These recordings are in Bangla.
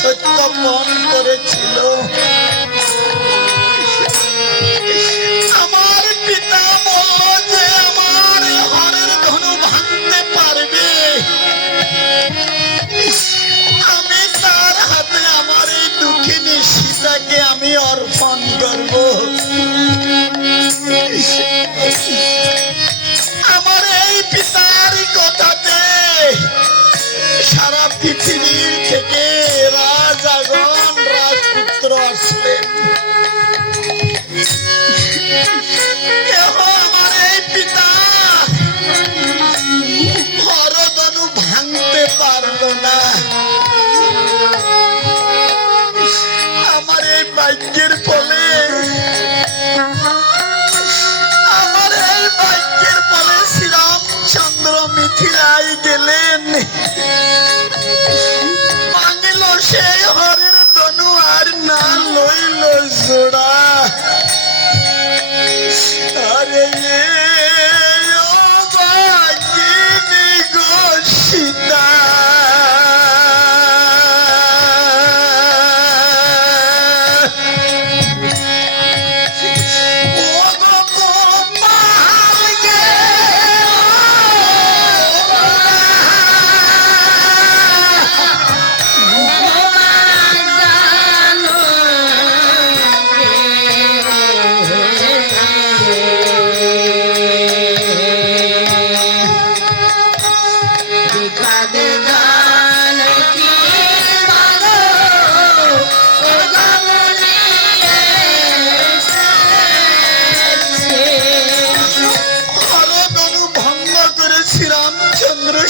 ধনু সত্যপন করেছিল। আমার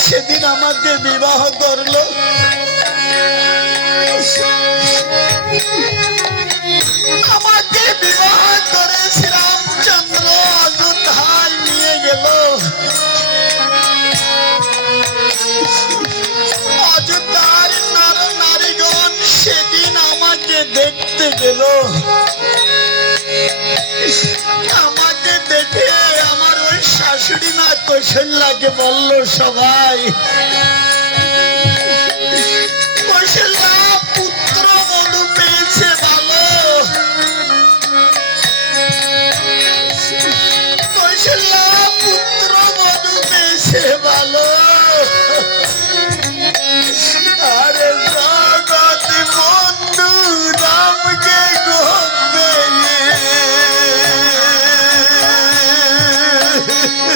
সেদিন আমাকে বিবাহ করল। আমাকে বিবাহ করে শ্রীরামচন্দ্র অযোধ্যায় নিয়ে গেল। অযোধ্যার নর নারীগণ সেদিন আমাকে দেখতে গেল। আমাকে দেখে শাশুড়ি মা শুনলাকে বলল সবাই।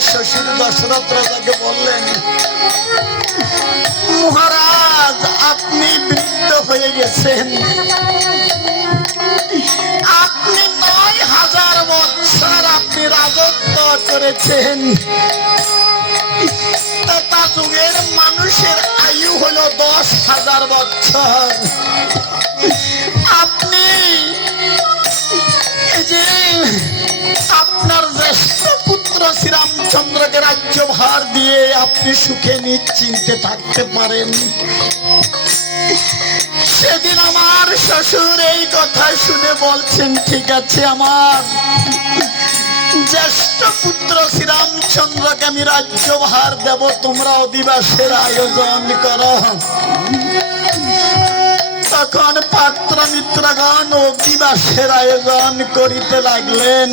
শ্বশুর দশরথ রাজাকে বললেন, মহারাজ, আপনি বৃদ্ধ হয়ে গেছেন। আপনি নয় হাজার বছর আপনি রাজত্ব করেছেন? তা যুগের মানুষের আয়ু হলো দশ হাজার বছর আপনি আপনার জ্যেষ্ঠ পুত্র শ্রীরামচন্দ্রকে রাজ্যভার দিয়ে আপনি সুখে নিশ্চিন্তে থাকতে পারেন। সেদিন আমার শ্বশুর এই কথা শুনে বলছেন, ঠিক আছে আমার। জ্যেষ্ঠ পুত্র শ্রীরামচন্দ্রকে আমি রাজ্যভার দেব, তোমরা অধিবাসের আয়োজন করো। তখন পাত্র মিত্রগণ অধিবাসের আয়োজন করিতে লাগলেন।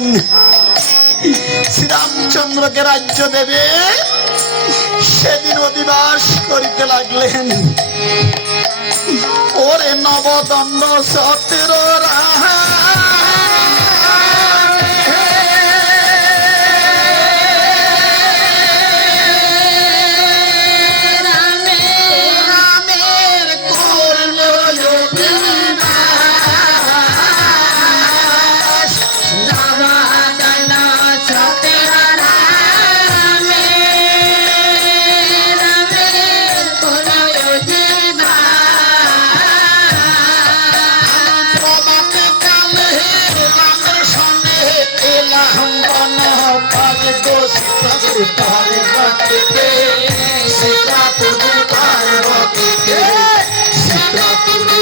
শ্রীরামচন্দ্রকে রাজ্য দেবে। সেদিন অধিবাস করিতে লাগলেন। ওরে নবদণ্ড সতেরো রাহা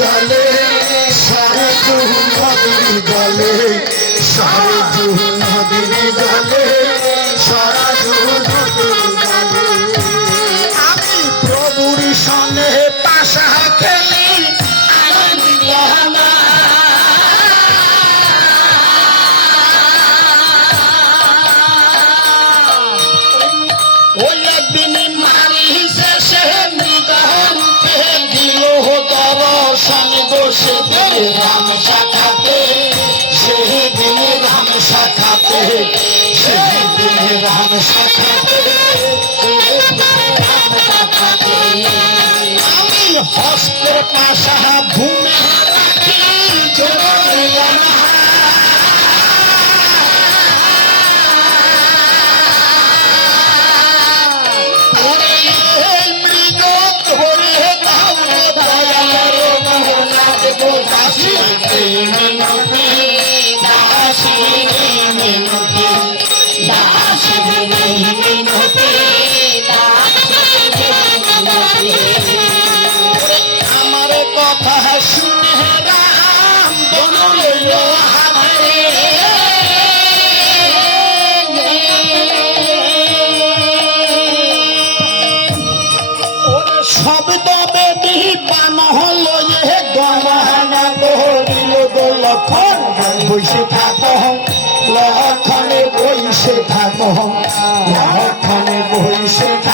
গলে সারে তুহ নদীর গলে সারে তুহ নদীর গলে। রাম শাখাতে শহীদ রাম শাখাতে। শহীদ রাম শাখাতে আমি হস্ত পাশা ভূমি রাখি জোর বসে থাকো লক্ষণে বসে থাকো লক্ষণে বসে থাকো।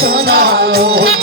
这大路。